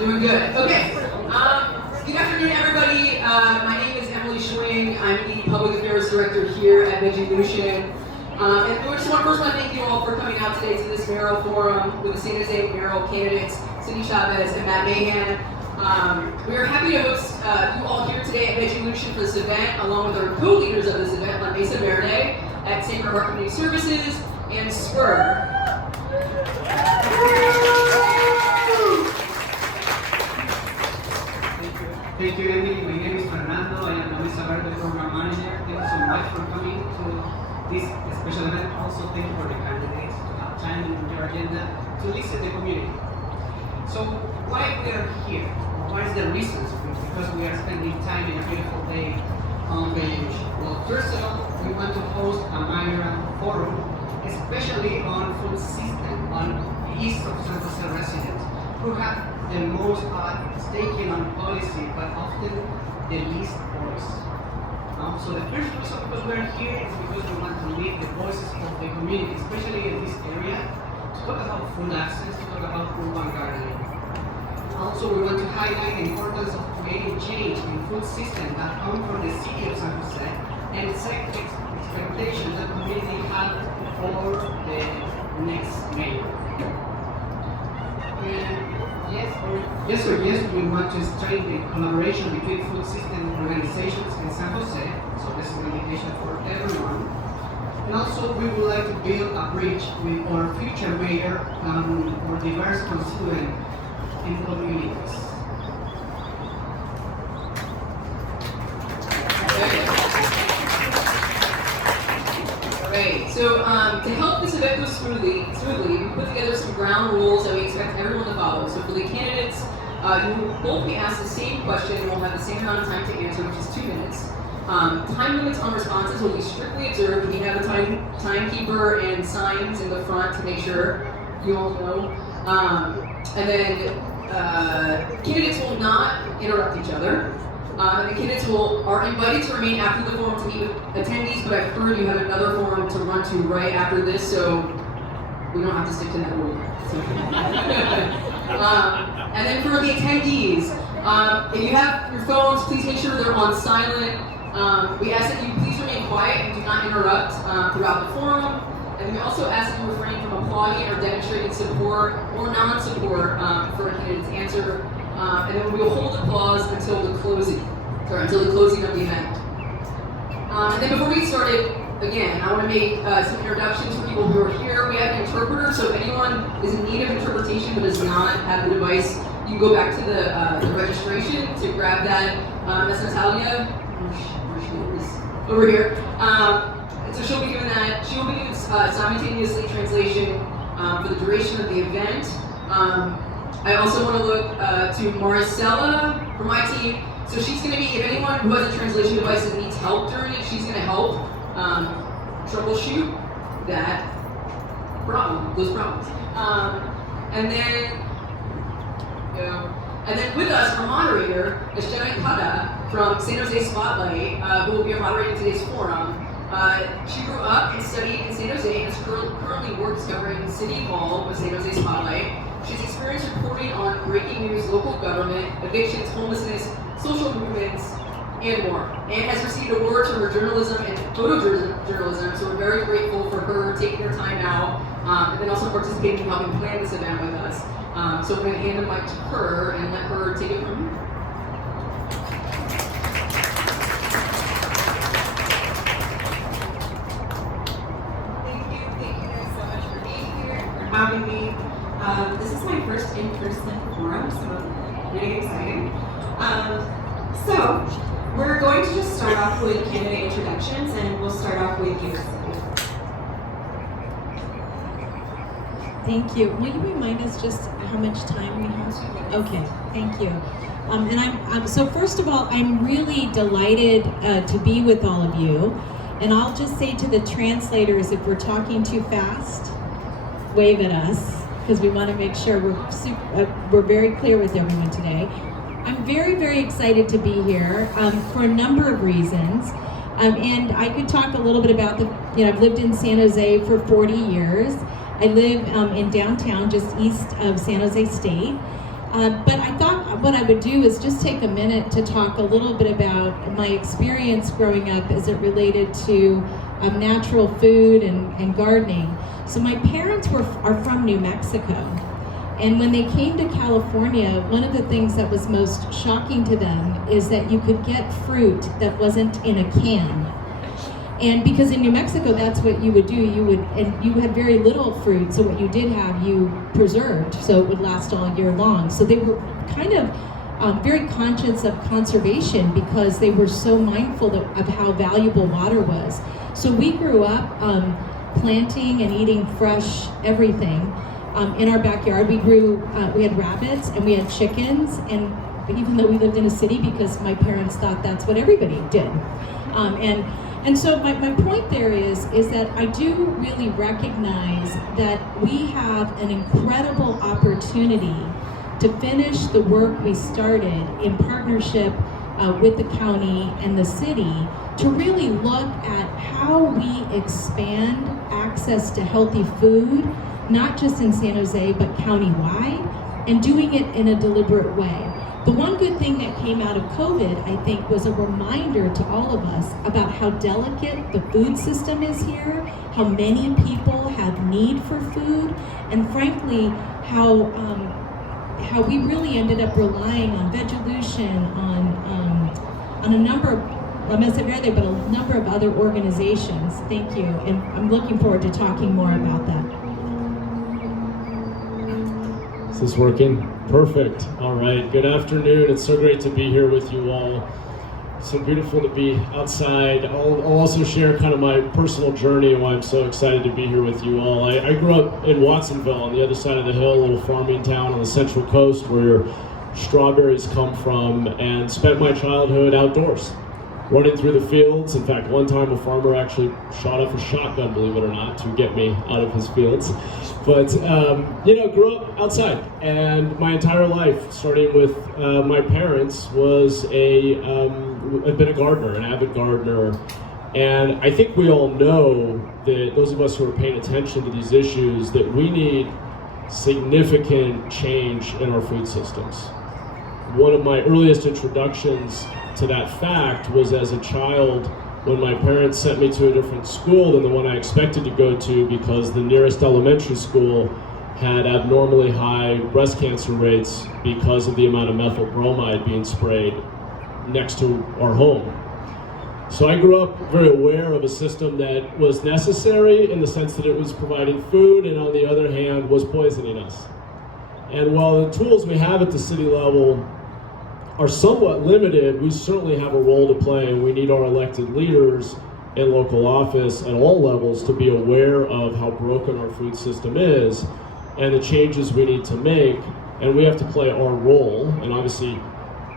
Doing good. Okay. Good afternoon, everybody. My name is Emily Schwing. I'm the Public Affairs Director here at Veggielution. And we just want to thank you all for coming out today to this mayoral forum with the San Jose mayoral candidates, Cindy Chavez and Matt Mahan. We are happy to host you all here today at Veggielution for this event, along with our co-leaders of this event, La Mesa Verde at Sacred Heart Community Services and Spur. Thank you, Emily. My name is Fernando. I am the Mesa Verde Program Manager. Thank you so much for coming to this special event. Also, thank you for the candidates to have time in your agenda to listen to the community. So, why we are here? What is the reasons? Because we are spending time in a beautiful day on Veggielution. Well, first of all, we want to host a mayoral forum, especially on food system, on the east of San Jose residents, who have the most staking on policy, but often the least voice. So the first reason because we're here is because we want to lead the voices of the community, especially in this area, to talk about food access, to talk about urban gardening. Also, we want to highlight the importance of creating change in food systems that come from the city of San Jose and set expectations that community have for the next mayor. Yes, we want to strengthen collaboration between food system organizations in San Jose, so this is an invitation for everyone. And also, we would like to build a bridge with our future mayor or diverse constituent in communities. Great. So to help this event go smoothly, we put together some ground rules that we expect everyone to follow. So for the candidates, you will both be asked the same question and will have the same amount of time to answer, which is 2 minutes. Time limits on responses will be strictly observed. We have a timekeeper and signs in the front to make sure you all know. And then candidates will not interrupt each other. And the candidates are invited to remain after the forum to meet with attendees, but I've heard you have another forum to run to right after this, so we don't have to stick to that rule. And then for the attendees, if you have your phones, please make sure they're on silent. We ask that you please remain quiet and do not interrupt throughout the forum. And we also ask that you refrain from applauding or demonstrating support or non-support for a candidate's answer. And then we will hold applause until the closing of the event. And then before we get started, again, I want to make some introductions for people who are here. We have an interpreter, so if anyone is in need of interpretation but does not have the device, you can go back to the registration to grab that. That's Natalia. Where she is over here. And so she'll be doing that. She will be doing simultaneously translation for the duration of the event. I also want to look to Maricela from my team. So she's going to be, if anyone who has a translation device that needs help during it, she's going to help troubleshoot those problems. And then with us, our moderator is Jenna Kada from San Jose Spotlight, who will be moderating today's forum. She grew up and studied in San Jose and currently works covering City Hall with San Jose Spotlight. She's experienced reporting on breaking news, local government, evictions, homelessness, social movements, and more. And has received awards for her journalism and photojournalism, so we're very grateful for her taking her time out and then also participating in helping plan this event with us. So I'm going to hand the mic to her and let her take it from here. Thank you guys so much for being here, for having me. This is my first in-person forum, so really exciting. So we're going to just start off with candidate introductions, and we'll start off with you. Thank you. Will you remind us just how much time we have? Okay, thank you. So first of all, I'm really delighted to be with all of you. And I'll just say to the translators, if we're talking too fast, wave at us, because we want to make sure we're very clear with everyone today. I'm very, very excited to be here for a number of reasons. And I could talk a little bit about I've lived in San Jose for 40 years. I live in downtown, just east of San Jose State. But I thought what I would do is just take a minute to talk a little bit about my experience growing up as it related to natural food and gardening. So my parents are from New Mexico. And when they came to California, one of the things that was most shocking to them is that you could get fruit that wasn't in a can. And because in New Mexico, that's what you would do. And you had very little fruit, so what you did have, you preserved, so it would last all year long. So they were kind of very conscious of conservation because they were so mindful of how valuable water was. So we grew up planting and eating fresh everything. In our backyard, we had rabbits and we had chickens, and even though we lived in a city, because my parents thought that's what everybody did. And so my point there is that I do really recognize that we have an incredible opportunity to finish the work we started in partnership with the county and the city to really look at how we expand access to healthy food, not just in San Jose, but countywide, and doing it in a deliberate way. The one good thing that came out of COVID, I think, was a reminder to all of us about how delicate the food system is here, how many people have need for food, and frankly, how we really ended up relying on Vegelution, on a number of, I'm going to say very, but a number of other organizations. Thank you, and I'm looking forward to talking more about that. Is this working? Perfect. All right. Good afternoon. It's so great to be here with you all. So beautiful to be outside. I'll also share kind of my personal journey and why I'm so excited to be here with you all. I grew up in Watsonville on the other side of the hill, a little farming town on the Central Coast where strawberries come from, and spent my childhood outdoors, running through the fields. In fact, one time a farmer actually shot off a shotgun, believe it or not, to get me out of his fields. But, grew up outside, and my entire life, starting with my parents, I've been a gardener, an avid gardener. And I think we all know that those of us who are paying attention to these issues, that we need significant change in our food systems. One of my earliest introductions to that fact was as a child when my parents sent me to a different school than the one I expected to go to because the nearest elementary school had abnormally high breast cancer rates because of the amount of methyl bromide being sprayed next to our home. So I grew up very aware of a system that was necessary in the sense that it was providing food and on the other hand was poisoning us. And while the tools we have at the city level are somewhat limited, we certainly have a role to play, and we need our elected leaders in local office at all levels to be aware of how broken our food system is and the changes we need to make, and we have to play our role. And obviously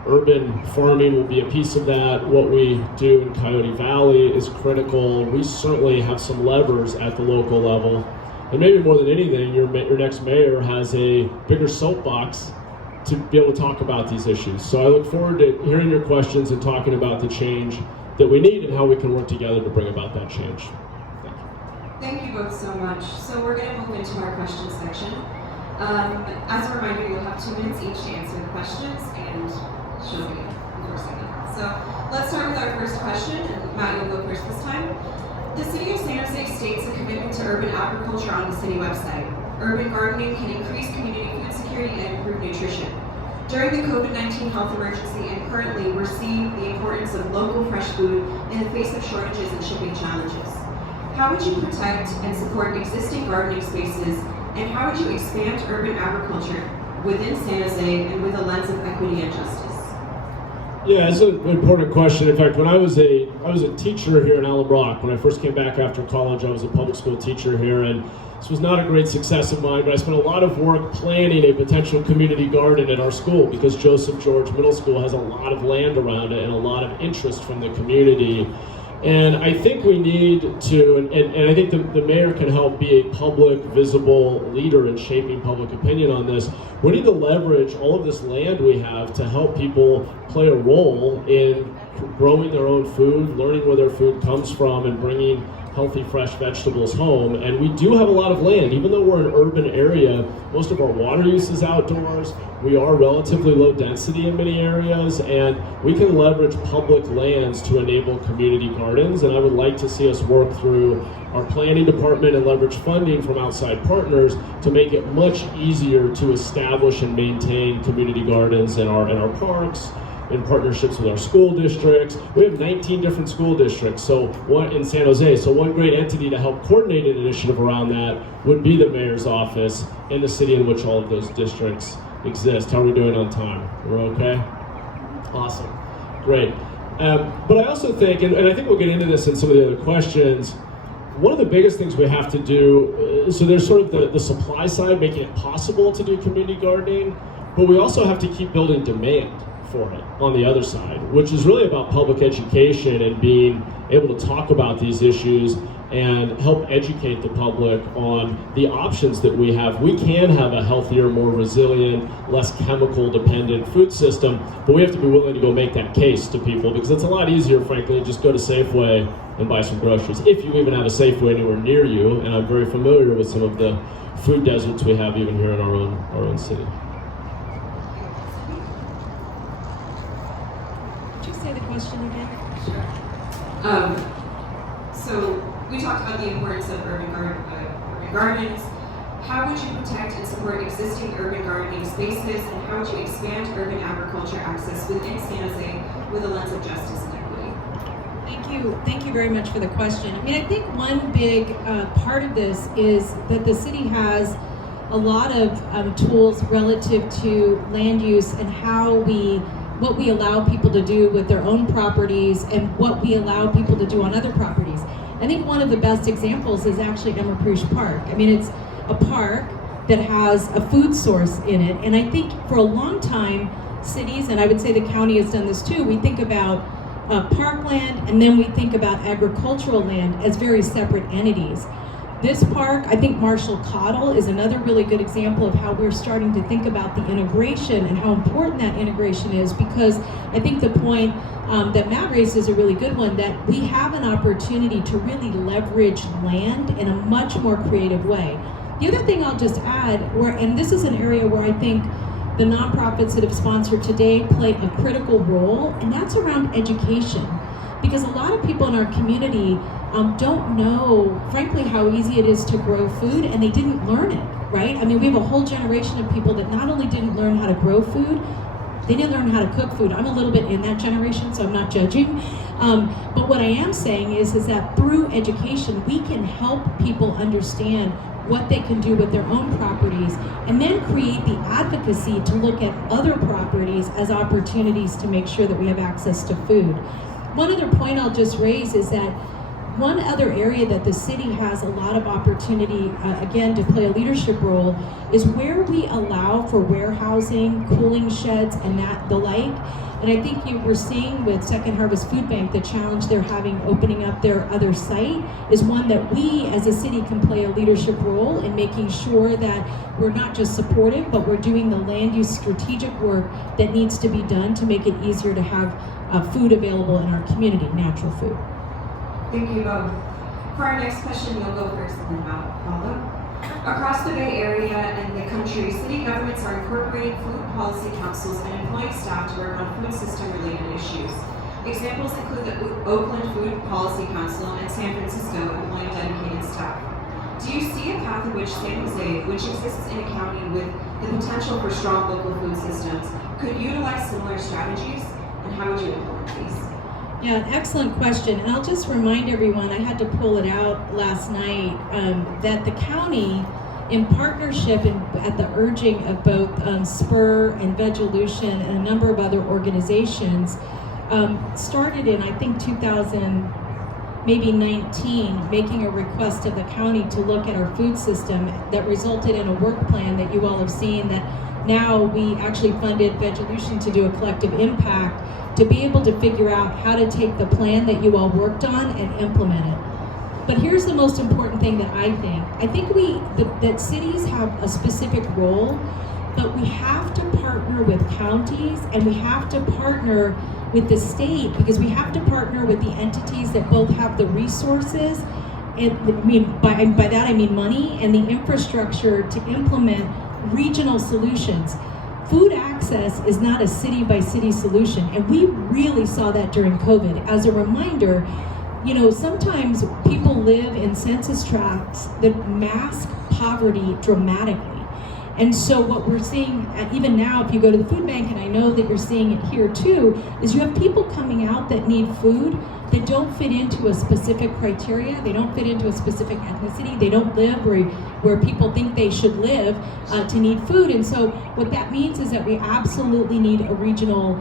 urban farming will be a piece of that. What we do in Coyote Valley is critical. We certainly have some levers at the local level, and maybe more than anything, your next mayor has a bigger soapbox to be able to talk about these issues. So I look forward to hearing your questions and talking about the change that we need and how we can work together to bring about that change. Thank you. Thank you both so much. So we're going to move into our question section. As a reminder, you'll have 2 minutes each to answer the questions, and she'll be the first second. So let's start with our first question, and Matt, you'll go first this time. The City of San Jose states a commitment to urban agriculture on the city website. Urban gardening can increase community food security and improve nutrition. During the COVID-19 health emergency and currently, we're seeing the importance of local fresh food in the face of shortages and shipping challenges. How would you protect and support existing gardening spaces, and how would you expand urban agriculture within San Jose and with a lens of equity and justice? Yeah, it's an important question. In fact, when I was a teacher here in Alum Rock, when I first came back after college, I was a public school teacher here, and this was not a great success of mine, but I spent a lot of work planning a potential community garden at our school because Joseph George Middle School has a lot of land around it and a lot of interest from the community. And I think we need to, and I think the mayor can help be a public, visible leader in shaping public opinion on this. We need to leverage all of this land we have to help people play a role in growing their own food, learning where their food comes from, and bringing healthy, fresh vegetables home. And we do have a lot of land. Even though we're an urban area, most of our water use is outdoors. We are relatively low density in many areas, and we can leverage public lands to enable community gardens. And I would like to see us work through our planning department and leverage funding from outside partners to make it much easier to establish and maintain community gardens in our parks, in partnerships with our school districts. We have 19 different school districts, so one in San Jose. So one great entity to help coordinate an initiative around that would be the mayor's office in the city in which all of those districts exist. How are we doing on time? We're okay? Awesome, great. But I also think, and I think we'll get into this in some of the other questions, one of the biggest things we have to do, so there's sort of the supply side, making it possible to do community gardening, but we also have to keep building demand for it on the other side, which is really about public education and being able to talk about these issues and help educate the public on the options that we have. We can have a healthier, more resilient, less chemical dependent food system, but we have to be willing to go make that case to people, because it's a lot easier, frankly, to just go to Safeway and buy some groceries, if you even have a Safeway anywhere near you. And I'm very familiar with some of the food deserts we have even here in our own city. Could you say the question again? Sure. So we talked about the importance of urban gardens. How would you protect and support existing urban gardening spaces, and how would you expand urban agriculture access within San Jose with a lens of justice and equity? Thank you very much for the question. I mean, I think one big part of this is that the city has a lot of tools relative to land use and what we allow people to do with their own properties and what we allow people to do on other properties. I think one of the best examples is actually Emma Prush Park. I mean, it's a park that has a food source in it, and I think for a long time, cities, and I would say the county has done this too, we think about parkland and then we think about agricultural land as very separate entities. This park, I think Marshall Cottle is another really good example of how we're starting to think about the integration and how important that integration is, because I think the point that Matt raised is a really good one, that we have an opportunity to really leverage land in a much more creative way. The other thing I'll just add, and this is an area where I think the nonprofits that have sponsored today play a critical role, and that's around education. Because a lot of people in our community don't know, frankly, how easy it is to grow food, and they didn't learn it, right? I mean, we have a whole generation of people that not only didn't learn how to grow food, they didn't learn how to cook food. I'm a little bit in that generation, so I'm not judging. But what I am saying is that through education, we can help people understand what they can do with their own properties, and then create the advocacy to look at other properties as opportunities to make sure that we have access to food. One other point I'll just raise is that one other area that the city has a lot of opportunity, again, to play a leadership role, is where we allow for warehousing, cooling sheds, and the like. And I think you were seeing with Second Harvest Food Bank, the challenge they're having opening up their other site is one that we as a city can play a leadership role in making sure that we're not just supportive, but we're doing the land use strategic work that needs to be done to make it easier to have food available in our community, natural food. Thank you both. For our next question, you'll go first and then I'll follow. Across the Bay Area and the country, city governments are incorporating food policy councils and employing staff to work on food system-related issues. Examples include the Oakland Food Policy Council and San Francisco employing dedicated staff. Do you see a path in which San Jose, which exists in a county with the potential for strong local food systems, could utilize similar strategies, and how would you implement these? Yeah, an excellent question. And I'll just remind everyone, I had to pull it out last night, that the county, in partnership and at the urging of both Spur and Vegelution and a number of other organizations, started in, I think, 2019, making a request of the county to look at our food system that resulted in a work plan that you all have seen, that now we actually funded Vegelution to do a collective impact to be able to figure out how to take the plan that you all worked on and implement it. But here's the most important thing that I think. I think that cities have a specific role, but we have to partner with counties and we have to partner with the state, because we have to partner with the entities that both have the resources by that I mean money and the infrastructure to implement regional solutions. Food access is not a city by city solution, and we really saw that during COVID. As a reminder, sometimes people live in census tracts that mask poverty dramatically. And so what we're seeing, even now, if you go to the food bank, and I know that you're seeing it here too, is you have people coming out that need food that don't fit into a specific criteria, they don't fit into a specific ethnicity, they don't live where people think they should live to need food. And so what that means is that we absolutely need a regional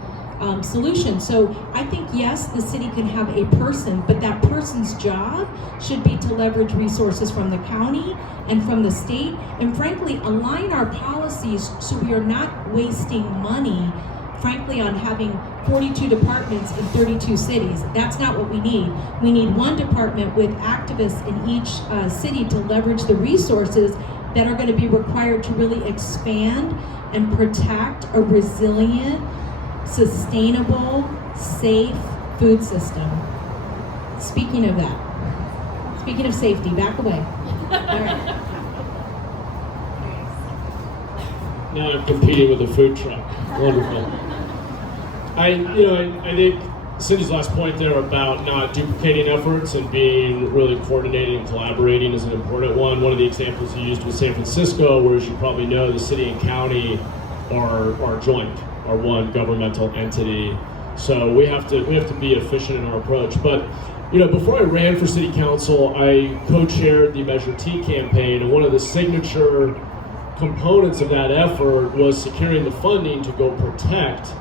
solution. So I think, yes, the city can have a person, but that person's job should be to leverage resources from the county and from the state, and frankly, align our policies so we are not wasting money, frankly, on having 42 departments in 32 cities. That's not what we need. We need one department with activists in each city to leverage the resources that are going to be required to really expand and protect a resilient, sustainable, safe food system. Speaking of that, speaking of safety, back away. All right. Now I'm competing with a food truck. Wonderful. I think Cindy's last point there about not duplicating efforts and being really coordinating and collaborating is an important one. One of the examples you used was San Francisco, where, as you probably know, the city and county are joint, are one governmental entity. So we have to be efficient in our approach. But before I ran for city council, I co-chaired the Measure T campaign, and one of the signature components of that effort was securing the funding to go protect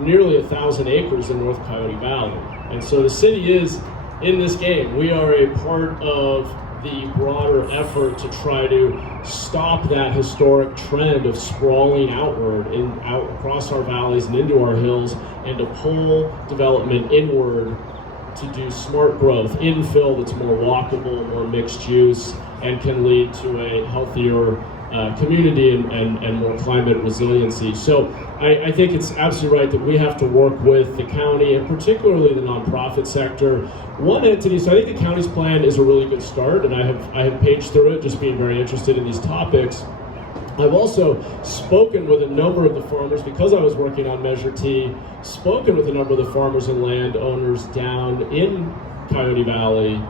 nearly 1,000 acres in North Coyote Valley. And so the city is in this game. We are a part of the broader effort to try to stop that historic trend of sprawling outward out across our valleys and into our hills, and to pull development inward to do smart growth, infill that's more walkable, more mixed use, and can lead to a healthier community and more climate resiliency. So I think it's absolutely right that we have to work with the county, and particularly the nonprofit sector. One entity, so I think the county's plan is a really good start, and I have paged through it, just being very interested in these topics. I've also spoken with a number of the farmers, because I was working on Measure T, spoken with a number of the farmers and landowners down in Coyote Valley,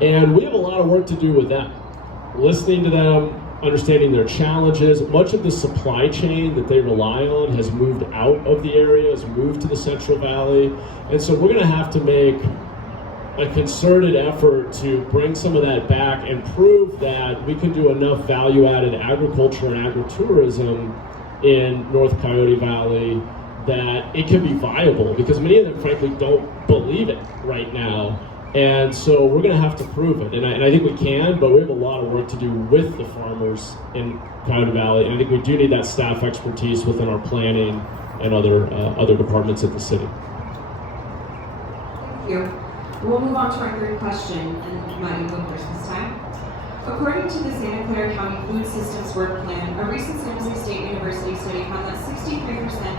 and we have a lot of work to do with them. Listening to them, understanding their challenges. Much of the supply chain that they rely on has moved out of the area, has moved to the Central Valley. And so we're gonna have to make a concerted effort to bring some of that back and prove that we can do enough value-added agriculture and agritourism in North Coyote Valley that it can be viable, because many of them frankly don't believe it right now. And so we're going to have to prove it, and I think we can, but we have a lot of work to do with the farmers in Coyote Valley, and I think we do need that staff expertise within our planning and other departments at the city. Thank you. We'll move on to our third question, and Maddie, go first this time. According to the Santa Clara County Food Systems Work Plan, a recent San Jose State University study found that 63%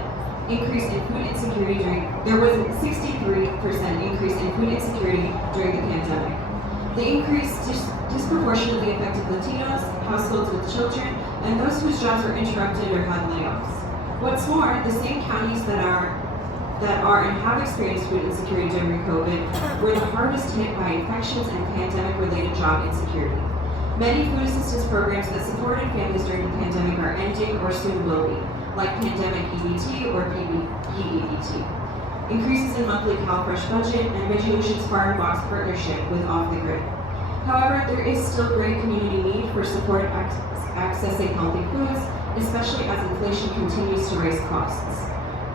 increase in food insecurity there was a 63% increase in food insecurity during the pandemic. The increase disproportionately affected Latinos, households with children, and those whose jobs were interrupted or had layoffs. What's more, the same counties that are and have experienced food insecurity during COVID were the hardest hit by infections and pandemic-related job insecurity. Many food assistance programs that supported families during the pandemic are ending or soon will be, like Pandemic EBT or PEBT. Increases in monthly CalFresh budget, and Resolution's Farm Box partnership with Off the Grid. However, there is still great community need for support accessing healthy foods, especially as inflation continues to raise costs.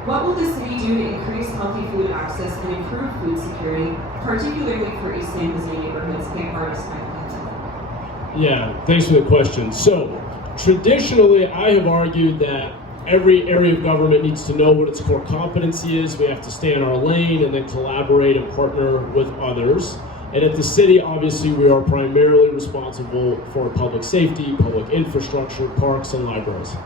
What will the city do to increase healthy food access and improve food security, particularly for East San Jose neighborhoods hit hardest by the pandemic? Yeah, thanks for the question. So, traditionally, I have argued that every area of government needs to know what its core competency is. We have to stay in our lane and then collaborate and partner with others. And at the city, obviously, we are primarily responsible for public safety, public infrastructure, parks, and libraries.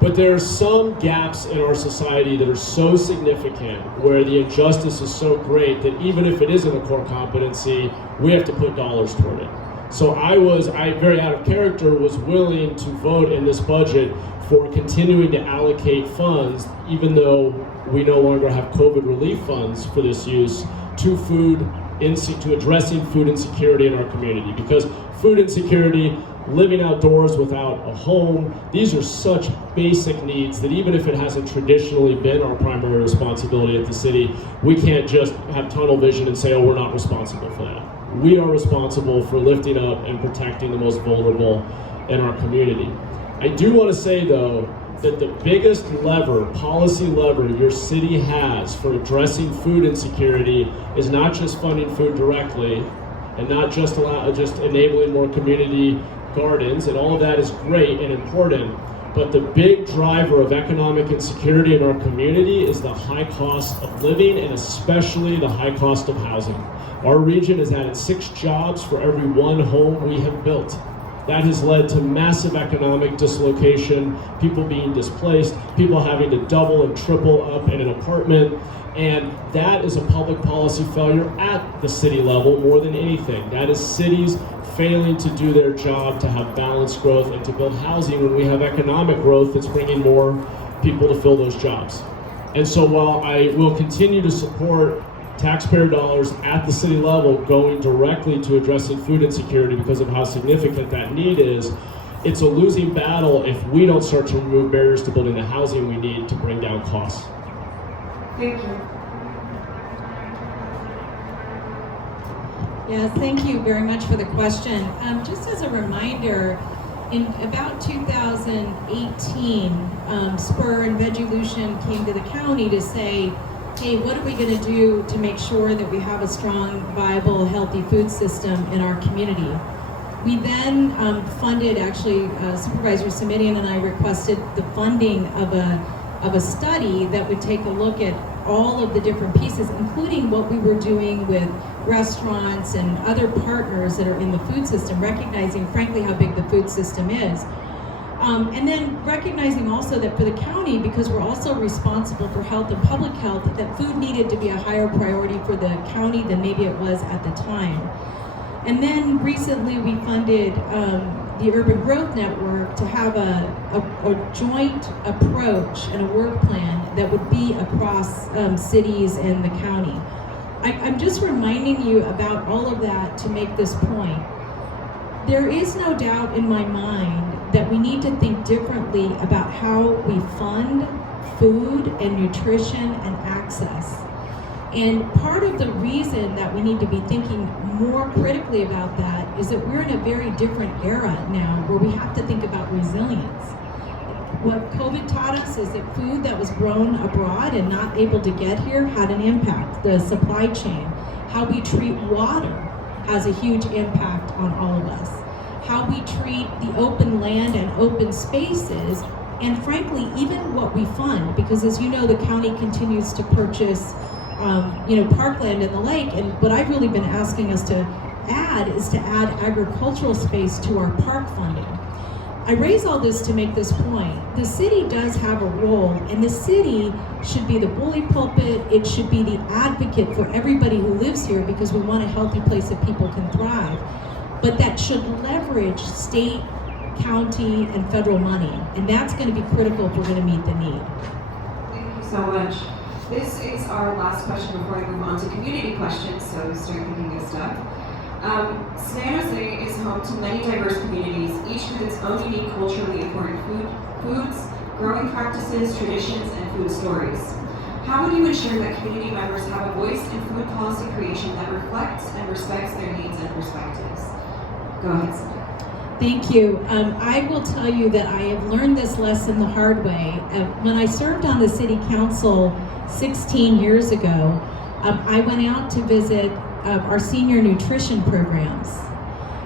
But there are some gaps in our society that are so significant where the injustice is so great that even if it isn't a core competency, we have to put dollars toward it. So I very out of character, was willing to vote in this budget for continuing to allocate funds, even though we no longer have COVID relief funds for this use, to addressing food insecurity in our community. Because food insecurity, living outdoors without a home, these are such basic needs that even if it hasn't traditionally been our primary responsibility at the city, we can't just have tunnel vision and say, oh, we're not responsible for that. We are responsible for lifting up and protecting the most vulnerable in our community. I do want to say, though, that the biggest policy lever your city has for addressing food insecurity is not just funding food directly and not just enabling more community gardens, and all of that is great and important, but the big driver of economic insecurity in our community is the high cost of living, and especially the high cost of housing. Our region has added 6 jobs for every 1 home we have built. That has led to massive economic dislocation, people being displaced, people having to double and triple up in an apartment, and that is a public policy failure at the city level more than anything. That is cities failing to do their job to have balanced growth and to build housing when we have economic growth that's bringing more people to fill those jobs. And so while I will continue to support taxpayer dollars at the city level going directly to addressing food insecurity because of how significant that need is, it's a losing battle if we don't start to remove barriers to building the housing we need to bring down costs. Thank you. Yes, thank you very much for the question. Just as a reminder, in about 2018, Spur and Veggielution came to the county to say, hey, what are we going to do to make sure that we have a strong, viable, healthy food system in our community? We then funded, Supervisor Simidian and I requested the funding of a study that would take a look at all of the different pieces, including what we were doing with restaurants and other partners that are in the food system, recognizing, frankly, how big the food system is. And then recognizing also that for the county, because we're also responsible for health and public health, that food needed to be a higher priority for the county than maybe it was at the time. And then recently we funded the Urban Growth Network to have a joint approach and a work plan that would be across cities and the county. I'm just reminding you about all of that to make this point. There is no doubt in my mind that we need to think differently about how we fund food and nutrition and access. And part of the reason that we need to be thinking more critically about that is that we're in a very different era now where we have to think about resilience. What COVID taught us is that food that was grown abroad and not able to get here had an impact. The supply chain, how we treat water has a huge impact on all of us. How we treat the open land and open spaces, and frankly, even what we fund, because as you know, the county continues to purchase parkland in the lake, and what I've really been asking us to add is to add agricultural space to our park funding. I raise all this to make this point. The city does have a role, and the city should be the bully pulpit. It should be the advocate for everybody who lives here because we want a healthy place that people can thrive. But that should leverage state, county, and federal money, and that's going to be critical if we're going to meet the need. Thank you so much. This is our last question before I move on to community questions, so start thinking of stuff. San Jose is home to many diverse communities, each with its own unique culturally important foods, growing practices, traditions, and food stories. How would you ensure that community members have a voice in food policy creation that reflects and respects their needs and perspectives? Go ahead, Cindy. Thank you. I will tell you that I have learned this lesson the hard way. When I served on the city council 16 years ago, I went out to visit our senior nutrition programs.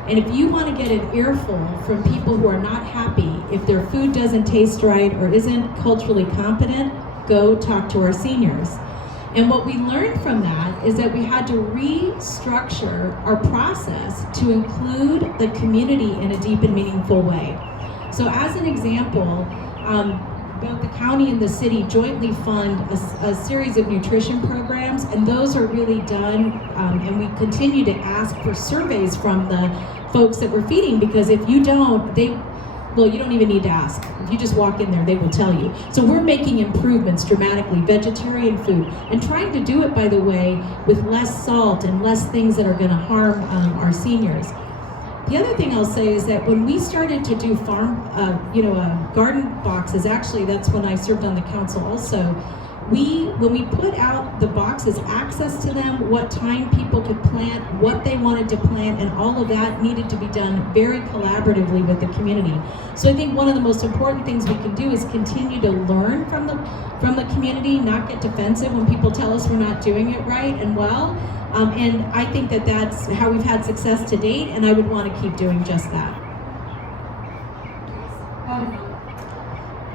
And if you want to get an earful from people who are not happy if their food doesn't taste right or isn't culturally competent, go talk to our seniors. And what we learned from that is that we had to restructure our process to include the community in a deep and meaningful way. So as an example, both the county and the city jointly fund a series of nutrition programs, and those are really done, and we continue to ask for surveys from the folks that we're feeding, because if you don't, you don't even need to ask. If you just walk in there, they will tell you. So we're making improvements dramatically, vegetarian food, and trying to do it, by the way, with less salt and less things that are gonna harm our seniors. The other thing I'll say is that when we started to do garden boxes, actually that's when I served on the council also, when we put out the boxes, access to them, what time people could plant, what they wanted to plant, and all of that needed to be done very collaboratively with the community. So I think one of the most important things we can do is continue to learn from the community, not get defensive when people tell us we're not doing it right and well. And I think that that's how we've had success to date, and I would want to keep doing just that.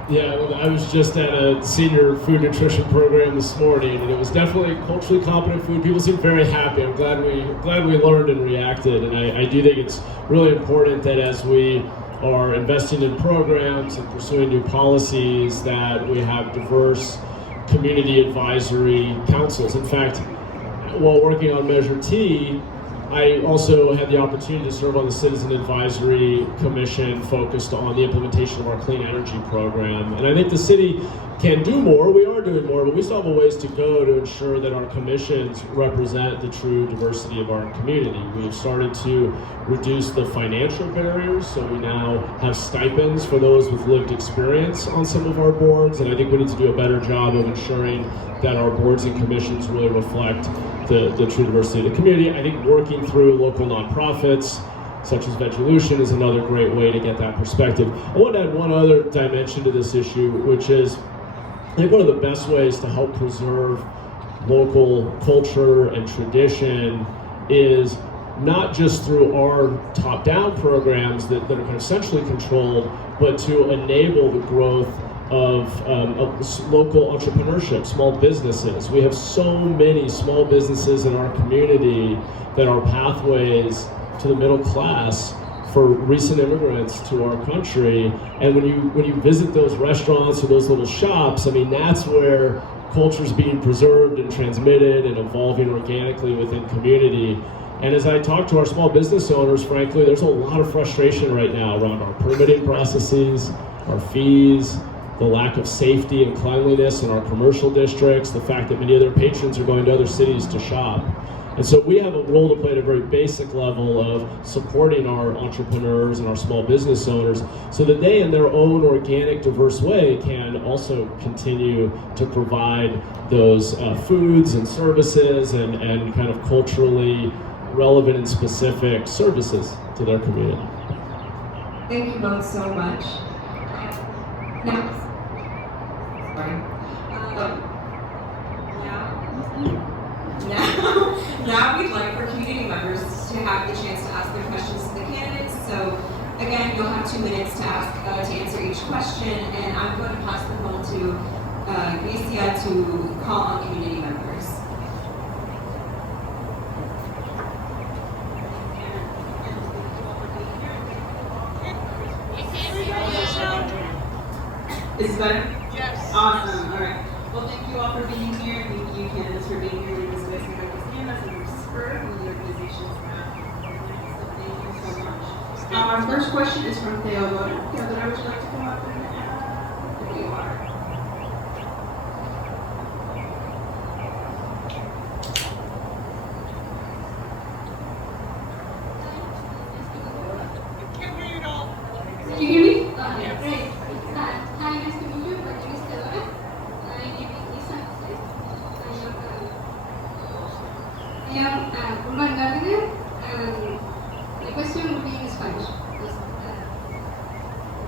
Yeah, I was just at a senior food nutrition program this morning, and it was definitely culturally competent food. People seemed very happy. I'm glad we learned and reacted, and I do think it's really important that as we are investing in programs and pursuing new policies, that we have diverse community advisory councils. In fact, while working on Measure T, I also had the opportunity to serve on the Citizen Advisory Commission focused on the implementation of our clean energy program. And I think the city can do more. We are doing more, but we still have a ways to go to ensure that our commissions represent the true diversity of our community. We've started to reduce the financial barriers, so we now have stipends for those with lived experience on some of our boards, and I think we need to do a better job of ensuring that our boards and commissions really reflect the true diversity of the community. I think working through local nonprofits, such as Vegelution, is another great way to get that perspective. I want to add one other dimension to this issue, which is, I think one of the best ways to help preserve local culture and tradition is not just through our top-down programs that are kind of centrally controlled, but to enable the growth of local entrepreneurship, small businesses. We have so many small businesses in our community that are pathways to the middle class for recent immigrants to our country. And when you visit those restaurants or those little shops, I mean, that's where culture is being preserved and transmitted and evolving organically within community. And as I talk to our small business owners, frankly, there's a lot of frustration right now around our permitting processes, our fees, the lack of safety and cleanliness in our commercial districts, the fact that many of their patrons are going to other cities to shop. And so we have a role to play at a very basic level of supporting our entrepreneurs and our small business owners so that they, in their own organic, diverse way, can also continue to provide those foods and services and kind of culturally relevant and specific services to their community. Thank you both so much. Now, Now we'd like for community members to have the chance to ask their questions to the candidates. So again, you'll have 2 minutes to answer each question, and I'm going to pass the phone to Alicia to call on community members. Is this better? Yes. Awesome. All right. Well, thank you all for being here. Thank you, candidates, for being here. My name is José Mayoral, and I'm Spur from the organization's staff. So thank you so much. Our first question is from Theodora. Theodora, would you like to come up and there you are. Can you hear me? Yes. Great. Hi, nice to meet you. My name is Theodora. My name is Lisa. I am urban gardener, and the question will be in Spanish.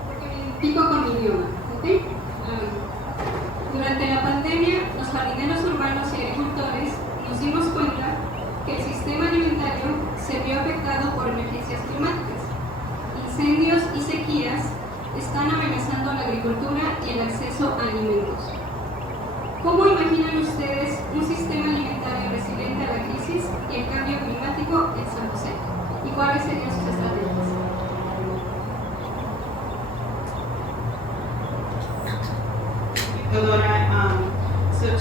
Porque me identifico con mi idioma. ¿Okay? Durante la pandemia, los jardineros urbanos y agricultores nos dimos cuenta que el sistema alimentario se vio afectado por emergencias climáticas. Incendios y sequías están amenazando la agricultura y el acceso a alimentos. ¿Cómo imaginan ustedes un sistema alimentario resiliente a la crisis y el cambio climático en San José? ¿Y cuáles serían sus estrategias?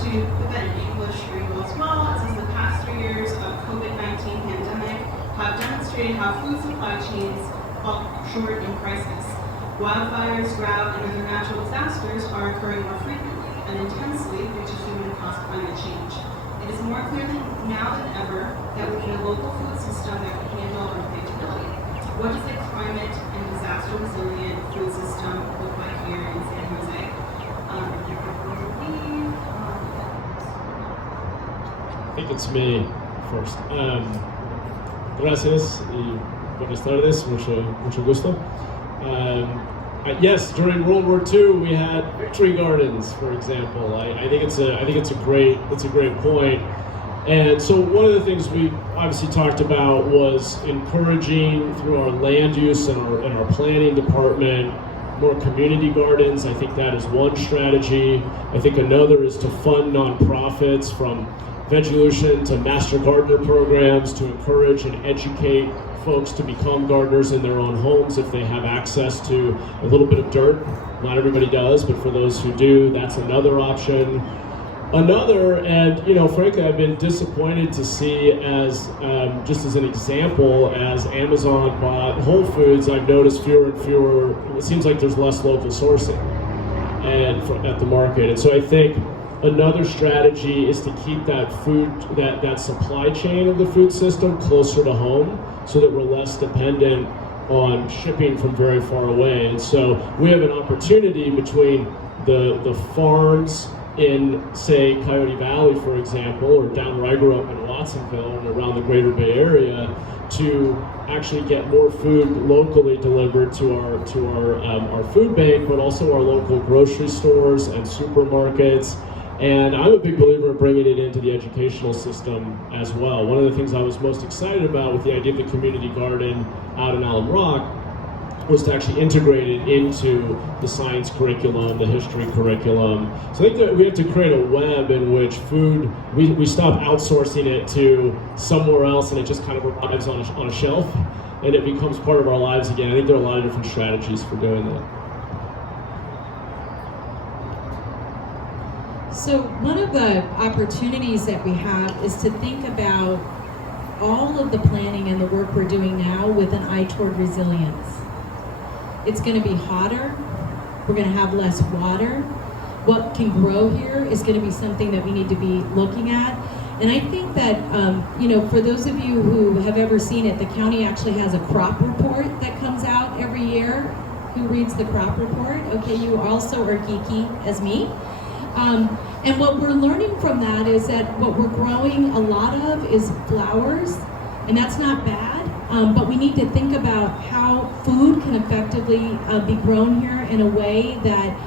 to put that in English for you as well, it says the past 3 years of COVID-19 pandemic have demonstrated how food supply chains fall short in crisis. Wildfires, drought, and other natural disasters are occurring more frequently and intensely due to human-caused climate change. It is more clear now than ever that we need a local food system that can handle unpredictability. What does a climate and disaster resilient food system look like here in San Jose? I think it's me first. Gracias y buenas tardes, mucho gusto. Yes, during World War II, we had victory gardens, for example. I think it's a great point. And so one of the things we obviously talked about was encouraging through our land use and our planning department more community gardens. I think that is one strategy. I think another is to fund nonprofits, from Vegelution to Master Gardener programs, to encourage and educate folks to become gardeners in their own homes if they have access to a little bit of dirt. Not everybody does, but for those who do, that's another option. Another, and frankly, I've been disappointed to see, as just as an example, as Amazon bought Whole Foods, I've noticed fewer and fewer. It seems like there's less local sourcing at the market, and so I think another strategy is to keep that food, that supply chain of the food system closer to home, so that we're less dependent on shipping from very far away. And so we have an opportunity between the farms in, say, Coyote Valley, for example, or down where I grew up in Watsonville and around the greater Bay Area, to actually get more food locally delivered to our food bank, but also our local grocery stores and supermarkets. And I'm a big believer in bringing it into the educational system as well. One of the things I was most excited about with the idea of the community garden out in Alum Rock was to actually integrate it into the science curriculum, the history curriculum. So I think that we have to create a web in which food, we stop outsourcing it to somewhere else and it just kind of arrives on a shelf and it becomes part of our lives again. I think there are a lot of different strategies for doing that. So one of the opportunities that we have is to think about all of the planning and the work we're doing now with an eye toward resilience. It's going to be hotter. We're going to have less water. What can grow here is going to be something that we need to be looking at. And I think that, for those of you who have ever seen it, the county actually has a crop report that comes out every year. Who reads the crop report? Okay, you also are geeky as me. And what we're learning from that is that what we're growing a lot of is flowers, and that's not bad. But we need to think about how food can effectively be grown here in a way that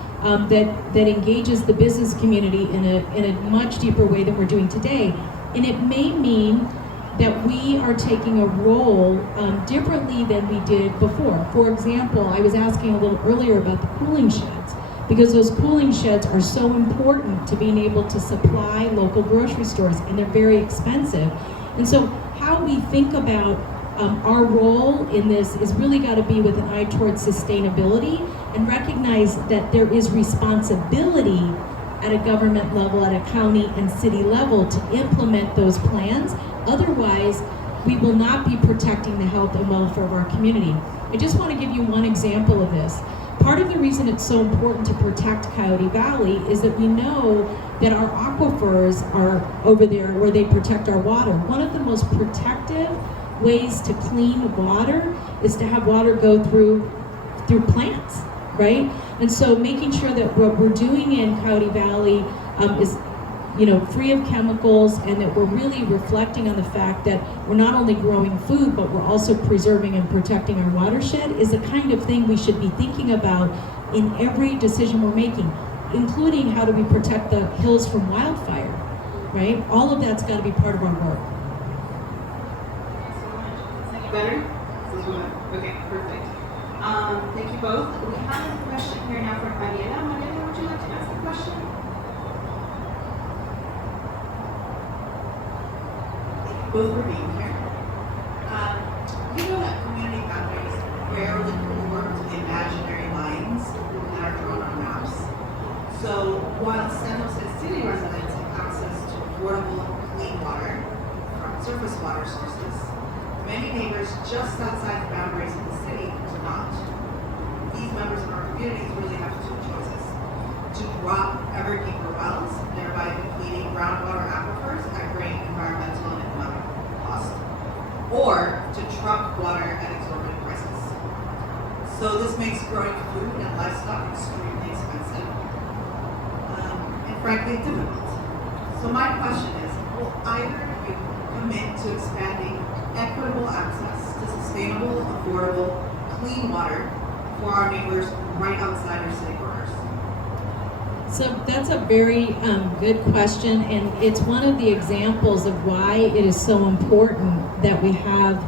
engages the business community in a much deeper way than we're doing today. And it may mean that we are taking a role differently than we did before. For example, I was asking a little earlier about the cooling sheds, because those cooling sheds are so important to being able to supply local grocery stores, and they're very expensive. And so how we think about our role in this is really got to be with an eye towards sustainability, and recognize that there is responsibility at a government level, at a county and city level, to implement those plans. Otherwise, we will not be protecting the health and welfare of our community. I just want to give you one example of this. Part of the reason it's so important to protect Coyote Valley is that we know that our aquifers are over there where they protect our water. One of the most protective ways to clean water is to have water go through plants, right? And so making sure that what we're doing in Coyote Valley is free of chemicals, and that we're really reflecting on the fact that we're not only growing food, but we're also preserving and protecting our watershed, is the kind of thing we should be thinking about in every decision we're making, including how do we protect the hills from wildfire, right? All of that's got to be part of our work. Better? Okay, perfect. Thank you both. We have a question here now from Mariela. Mariela, would you like to ask the question? Both for being here. We know that community boundaries rarely conform to the imaginary lines that are drawn on maps. So while San Jose City residents have affordable, clean water from surface water sources, many neighbors just outside the boundaries of the city do not. These members of our communities really have two choices: to drop ever deeper wells, thereby depleting groundwater aquifers at great environmental and economic cost, or to truck water at exorbitant prices. So this makes growing food and livestock extremely expensive, and frankly difficult. So my question is, will either of you commit to expanding equitable access to sustainable, affordable, clean water for our neighbors right outside our city borders? So that's a very good question, and it's one of the examples of why it is so important that we have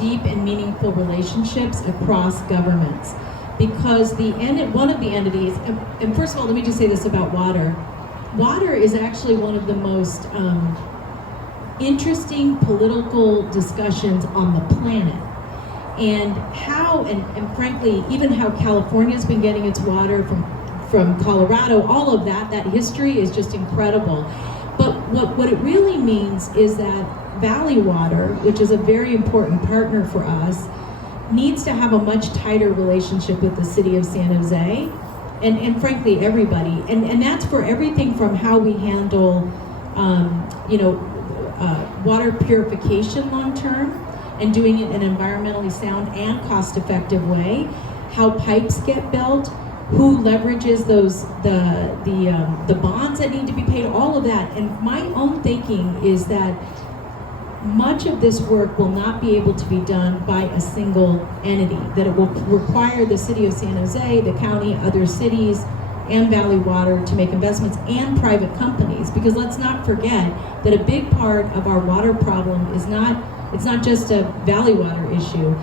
deep and meaningful relationships across governments. Because one of the entities, and first of all, let me just say this about water. Water is actually one of the most interesting political discussions on the planet. And how, and frankly, even how California's been getting its water from Colorado, all of that history is just incredible. But what it really means is that Valley Water, which is a very important partner for us, needs to have a much tighter relationship with the city of San Jose, and frankly everybody. And that's for everything from how we handle water purification long term, and doing it in an environmentally sound and cost-effective way, how pipes get built, who leverages the bonds that need to be paid, all of that. And my own thinking is that much of this work will not be able to be done by a single entity, that it will require the city of San Jose, the county, other cities, and Valley Water to make investments, and private companies. Because let's not forget that a big part of our water problem is it's not just a Valley Water issue.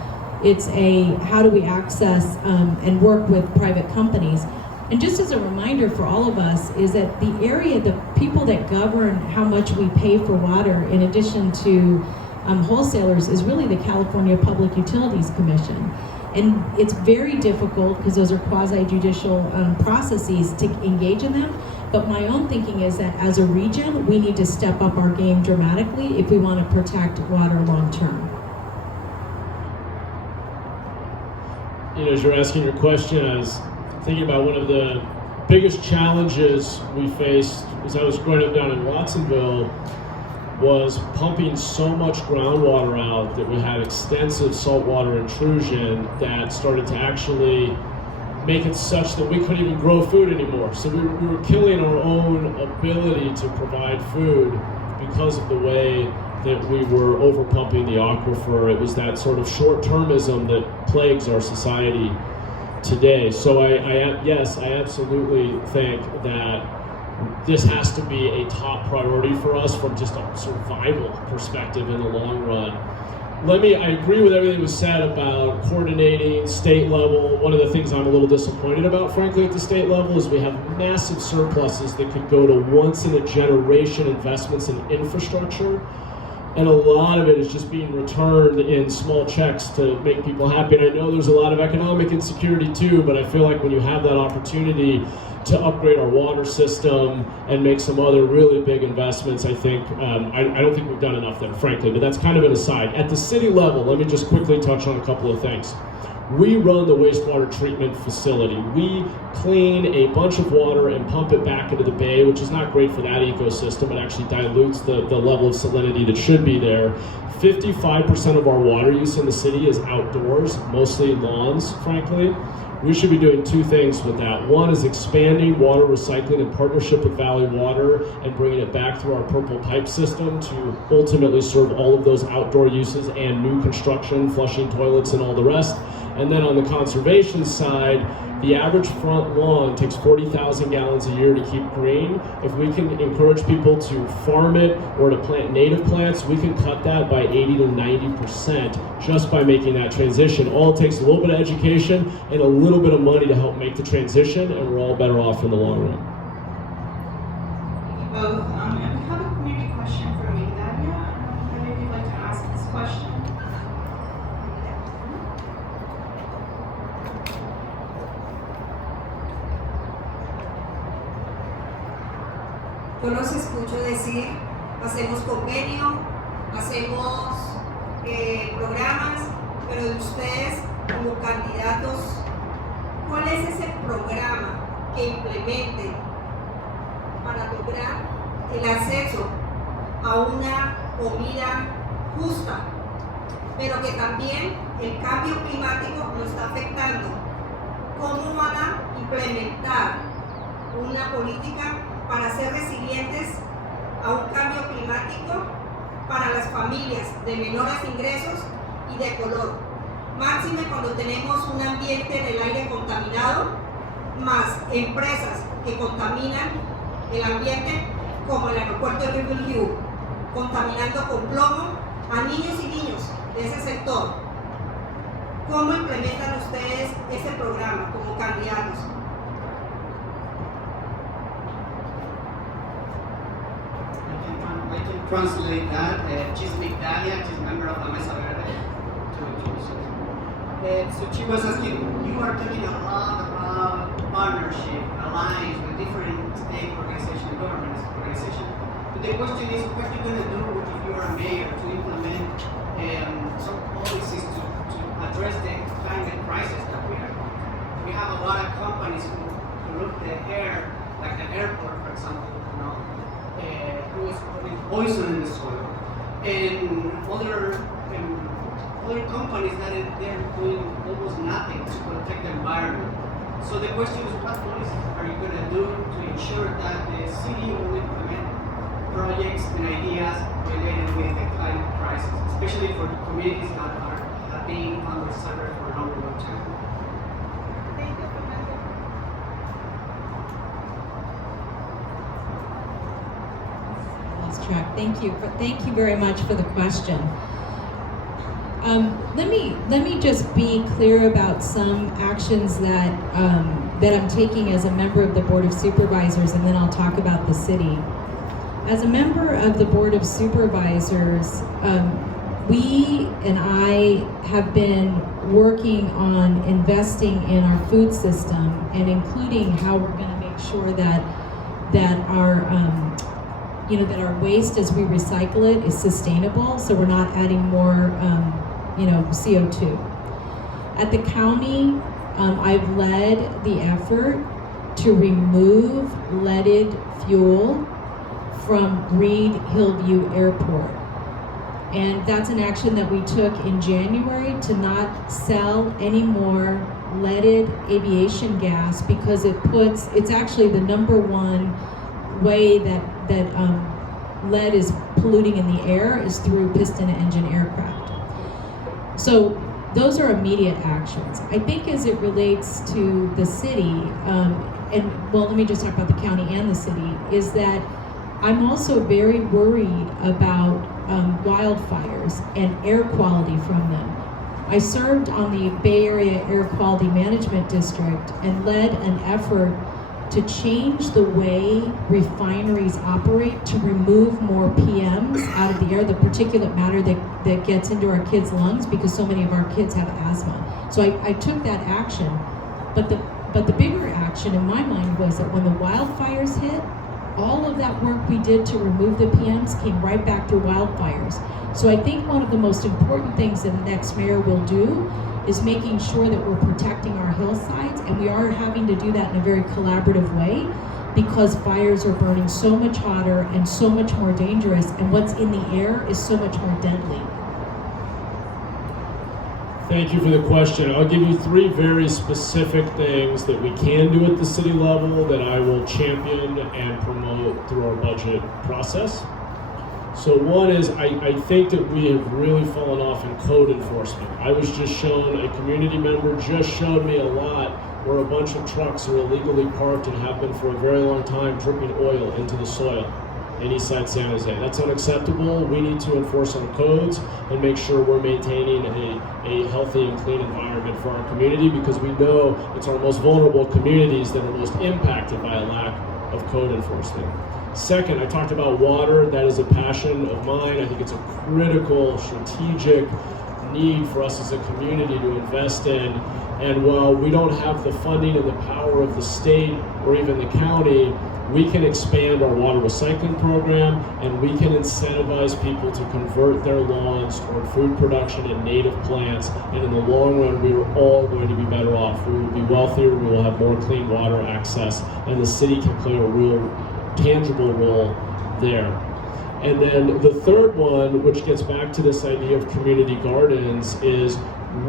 It's how do we access and work with private companies. And just as a reminder for all of us is that the people that govern how much we pay for water, in addition to wholesalers, is really the California Public Utilities Commission. And it's very difficult because those are quasi-judicial processes to engage in them. But my own thinking is that as a region, we need to step up our game dramatically if we want to protect water long term. As you're asking your question, I was thinking about one of the biggest challenges we faced as I was growing up down in Watsonville was pumping so much groundwater out that we had extensive saltwater intrusion that started to actually make it such that we couldn't even grow food anymore. So we were killing our own ability to provide food because of the way that we were overpumping the aquifer. It was that sort of short-termism that plagues our society today. So I absolutely think that this has to be a top priority for us from just a survival perspective in the long run. I agree with everything that was said about coordinating state level. One of the things I'm a little disappointed about, frankly, at the state level is we have massive surpluses that could go to once-in-a-generation investments in infrastructure. And a lot of it is just being returned in small checks to make people happy. And I know there's a lot of economic insecurity too, but I feel like when you have that opportunity to upgrade our water system and make some other really big investments, I think, I don't think we've done enough there, frankly, but that's kind of an aside. At the city level, let me just quickly touch on a couple of things. We run the wastewater treatment facility. We clean a bunch of water and pump it back into the bay, which is not great for that ecosystem. It actually dilutes the level of salinity that should be there. 55% of our water use in the city is outdoors, mostly lawns, frankly. We should be doing two things with that. One is expanding water recycling in partnership with Valley Water and bringing it back through our purple pipe system to ultimately serve all of those outdoor uses and new construction, flushing toilets and all the rest. And then on the conservation side, the average front lawn takes 40,000 gallons a year to keep green. If we can encourage people to farm it or to plant native plants, we can cut that by 80 to 90% just by making that transition. All it takes is a little bit of education and a little bit of money to help make the transition, and we're all better off in the long run. Both. And we have a community question from Daria. I don't know if you'd like to ask this question. Yo los escucho decir hacemos convenio, hacemos programas, pero de ustedes como candidatos, ¿cuál es ese programa que implementen para lograr el acceso a una comida justa, pero que también el cambio climático nos está afectando? ¿Cómo van a implementar una política para ser resilientes a un cambio climático para las familias de menores ingresos y de color? Máxime cuando tenemos un ambiente del aire contaminado, más empresas que contaminan el ambiente, como el aeropuerto de Riverview, contaminando con plomo a niños y niños de ese sector. ¿Cómo implementan ustedes ese programa como candidatos? I can translate that. She's Migdalia, she's a member of La Mesa Verde. So she was asking, you are talking a lot about partnership, alliance with different state organizations and government organizations. But the question is, what are you going to do if you are a mayor to implement some policies to address the climate crisis that we have? We have a lot of companies who pollute the air, like the airport, for example, who is putting poison in the soil, and other companies that they're doing almost nothing to protect the environment. So the question is, what policies are you going to do to ensure that the city will implement projects and ideas related with the climate crisis, especially for the communities that have been underserved for a long time? Track. Thank you very much for the question. Let me just be clear about some actions that I'm taking as a member of the Board of Supervisors, and then I'll talk about the city. As a member of the Board of Supervisors, we and I have been working on investing in our food system and including how we're going to make sure that our waste as we recycle it is sustainable, so we're not adding more CO2. At the county, I've led the effort to remove leaded fuel from Reed Hillview Airport. And that's an action that we took in January to not sell any more leaded aviation gas because it's actually the number one way that lead is polluting in the air is through piston engine aircraft. So those are immediate actions. I think as it relates to the city, let me just talk about the county and the city, is that I'm also very worried about wildfires and air quality from them. I served on the Bay Area Air Quality Management District and led an effort to change the way refineries operate to remove more PMs out of the air, the particulate matter that gets into our kids' lungs, because so many of our kids have asthma. So I took that action, but the bigger action in my mind was that when the wildfires hit, all of that work we did to remove the PMs came right back through wildfires. So I think one of the most important things that the next mayor will do is making sure that we're protecting our hillsides, and we are having to do that in a very collaborative way because fires are burning so much hotter and so much more dangerous, and what's in the air is so much more deadly. Thank you for the question. I'll give you three very specific things that we can do at the city level that I will champion and promote through our budget process. So one is, I think that we have really fallen off in code enforcement. I was just shown, a community member just showed me a lot where a bunch of trucks are illegally parked and have been for a very long time dripping oil into the soil in Eastside San Jose. That's unacceptable. We need to enforce our codes and make sure we're maintaining a healthy and clean environment for our community, because we know it's our most vulnerable communities that are most impacted by a lack of code enforcement. Second, I talked about water. That is a passion of mine. I think it's a critical, strategic need for us as a community to invest in. And while we don't have the funding and the power of the state or even the county, we can expand our water recycling program, and we can incentivize people to convert their lawns toward food production and native plants. And in the long run, we are all going to be better off. We will be wealthier, we will have more clean water access, and the city can play a real tangible role there. And then the third one, which gets back to this idea of community gardens, is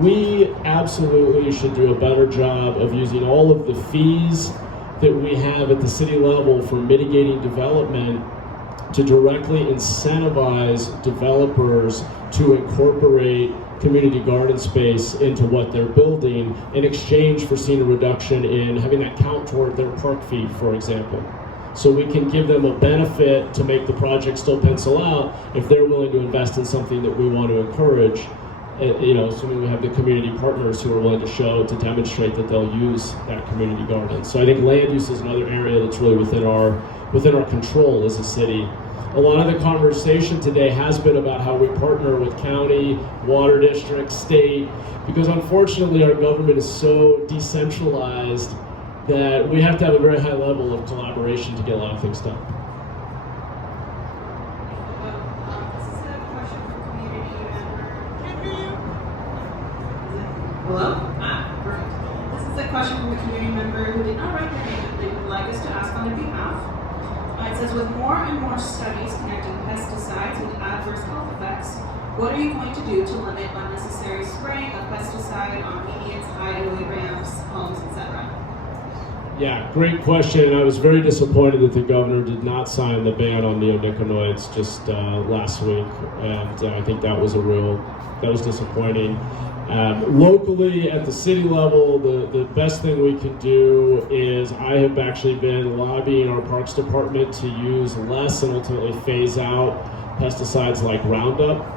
we absolutely should do a better job of using all of the fees that we have at the city level for mitigating development to directly incentivize developers to incorporate community garden space into what they're building in exchange for seeing a reduction in having that count toward their park fee, for example. So we can give them a benefit to make the project still pencil out if they're willing to invest in something that we want to encourage. Assuming we have the community partners who are willing to demonstrate that they'll use that community garden. So I think land use is another area that's really within our control as a city. A lot of the conversation today has been about how we partner with county, water district, state, because unfortunately our government is so decentralized that we have to have a very high level of collaboration to get a lot of things done. Hello? Perfect. This is a question from a community member who did not write their name, but they would like us to ask on their behalf. It says, with more and more studies connecting pesticides with adverse health effects, what are you going to do to limit unnecessary spraying of pesticide on medians, highway ramps, homes, etc.? Yeah, great question. I was very disappointed that the governor did not sign the ban on neonicotinoids just last week, and I think that was disappointing. Locally, at the city level, the best thing we can do is I have actually been lobbying our Parks Department to use less and ultimately phase out pesticides like Roundup.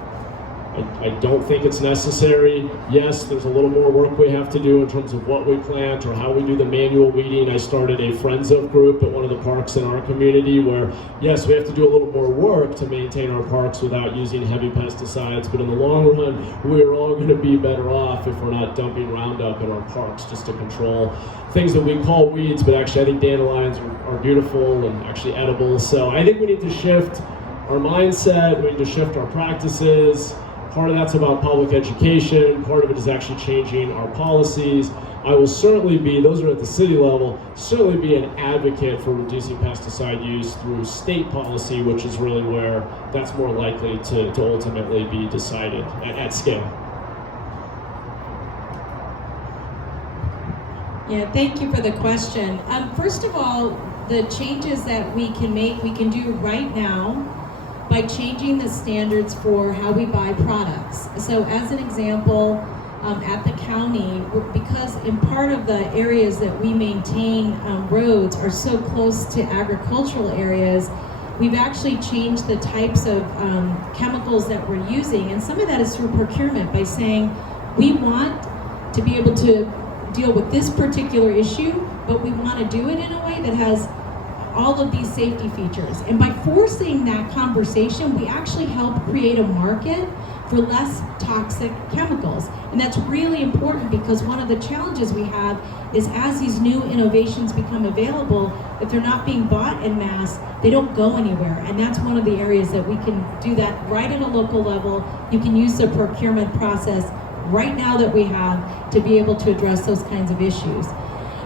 I don't think it's necessary. Yes, there's a little more work we have to do in terms of what we plant or how we do the manual weeding. I started a Friends of group at one of the parks in our community where, yes, we have to do a little more work to maintain our parks without using heavy pesticides, but in the long run, we're all going to be better off if we're not dumping Roundup in our parks just to control things that we call weeds, but actually I think dandelions are beautiful and actually edible. So I think we need to shift our mindset, we need to shift our practices. Part of that's about public education, part of it is actually changing our policies. I will certainly be, those are at the city level, certainly be an advocate for reducing pesticide use through state policy, which is really where that's more likely to ultimately be decided at scale. Yeah, thank you for the question. First of all, the changes that we can make, we can do right now by changing the standards for how we buy products. So as an example, at the county, because in part of the areas that we maintain roads are so close to agricultural areas, we've actually changed the types of chemicals that we're using. And some of that is through procurement by saying, we want to be able to deal with this particular issue, but we want to do it in a way that has all of these safety features. And by forcing that conversation, we actually help create a market for less toxic chemicals. And that's really important because one of the challenges we have is as these new innovations become available, if they're not being bought en masse, they don't go anywhere. And that's one of the areas that we can do that right at a local level. You can use the procurement process right now that we have to be able to address those kinds of issues.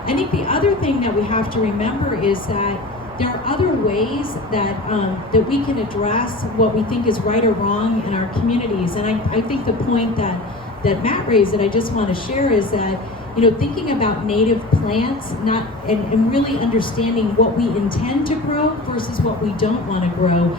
I think the other thing that we have to remember is that there are other ways that that we can address what we think is right or wrong in our communities. And I think the point that Matt raised that I just want to share is that, thinking about native plants, and really understanding what we intend to grow versus what we don't want to grow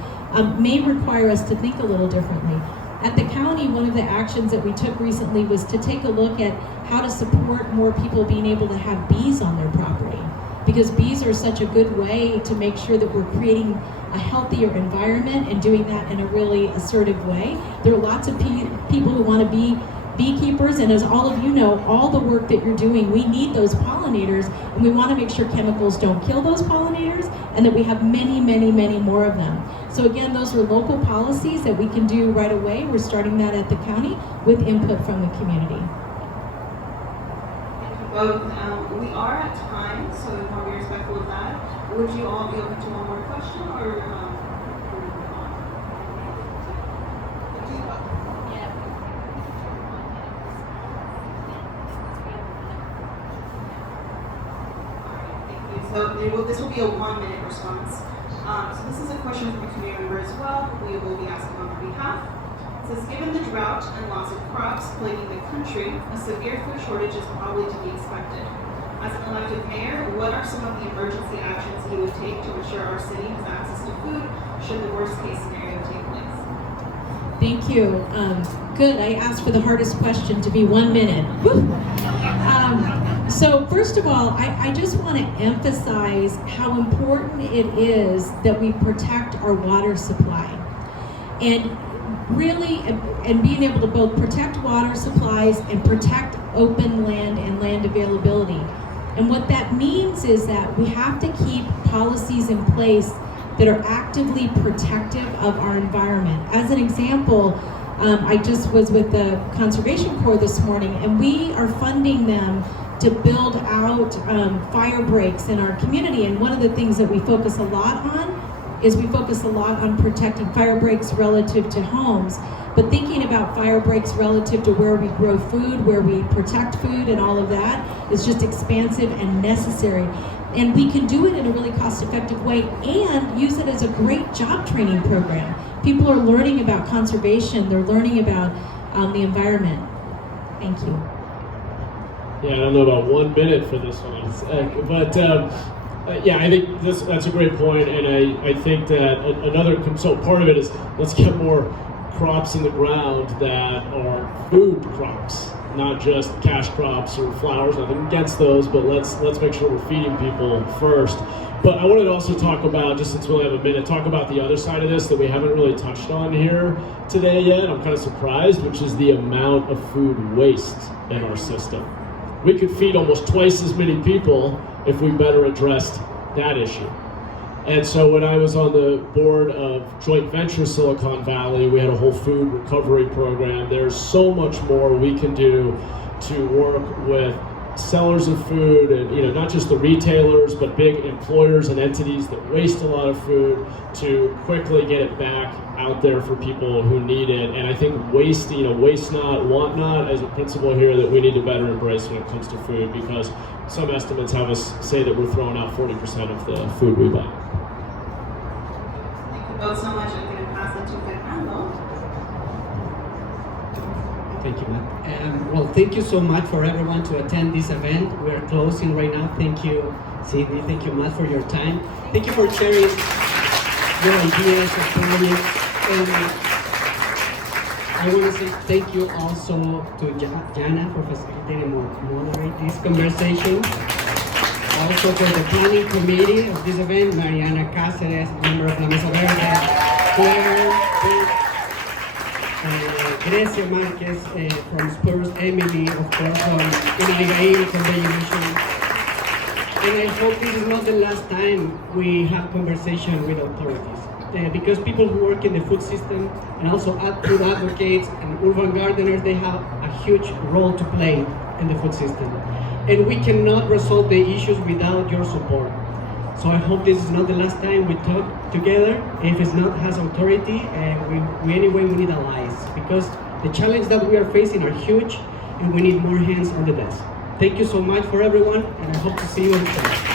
may require us to think a little differently. At the county, one of the actions that we took recently was to take a look at how to support more people being able to have bees on their property. Because bees are such a good way to make sure that we're creating a healthier environment and doing that in a really assertive way. There are lots of people who want to be beekeepers, and as all of you know, all the work that you're doing, we need those pollinators, and we want to make sure chemicals don't kill those pollinators, and that we have many, many, many more of them. So again, those are local policies that we can do right away. We're starting that at the county with input from the community. Thank you both. We are at time, so we want to be respectful of that. Would you all be open to one more question, or So this will be a 1-minute response. So this is a question from a community member as well, who we will be asking on their behalf. It says, given the drought and loss of crops plaguing the country, a severe food shortage is probably to be expected. As an elected mayor, what are some of the emergency actions he would take to ensure our city has access to food should the worst case scenario take place? Thank you. Good. I asked for the hardest question to be 1 minute. Woo! So first of all, I just want to emphasize how important it is that we protect our water supply. And really, and being able to both protect water supplies and protect open land and land availability. And what that means is that we have to keep policies in place that are actively protective of our environment. As an example, I just was with the Conservation Corps this morning, and we are funding them to build out fire breaks in our community. And one of the things that we focus a lot on is we focus a lot on protecting fire breaks relative to homes, but thinking about fire breaks relative to where we grow food, where we protect food, and all of that is just expansive and necessary. And we can do it in a really cost-effective way and use it as a great job training program. People are learning about conservation, they're learning about the environment. Thank you. Yeah, I don't know about 1 minute for this one, but yeah, I think that's a great point, and I think that so part of it is let's get more crops in the ground that are food crops, not just cash crops or flowers. Nothing against those, but let's make sure we're feeding people first. But I wanted to also talk about, just since we only have a minute, talk about the other side of this that we haven't really touched on here today yet. I'm kind of surprised, which is the amount of food waste in our system. We could feed almost twice as many people if we better addressed that issue. And so when I was on the board of Joint Venture Silicon Valley, we had a whole food recovery program. There's so much more we can do to work with sellers of food and not just the retailers, but big employers and entities that waste a lot of food to quickly get it back out there for people who need it. And I think waste not, want not, as a principle here that we need to better embrace when it comes to food, because some estimates have us say that we're throwing out 40% of the food we buy. Thank you both so much. I'm going to pass it to Fernando. Thank you, Matt. Well, thank you so much for everyone to attend this event. We're closing right now. Thank you, Sydney. Thank you, Matt, for your time. Thank you for sharing your ideas and projects. And I want to say thank you also to Jana for facilitating and moderate this conversation. Also for the planning committee of this event, Mariana Cáceres, member of La Mesa Verde, Claire, Grecia Marquez from Spurs, Emily, of course, from Inaigail from the Mission. And I hope this is not the last time we have conversation with authorities. Because people who work in the food system and also food advocates and urban gardeners, they have a huge role to play in the food system. And we cannot resolve the issues without your support. So I hope this is not the last time we talk together. If it's not has authority, we anyway we need allies, because the challenges that we are facing are huge and we need more hands on the desk. Thank you so much for everyone, and I hope to see you next time.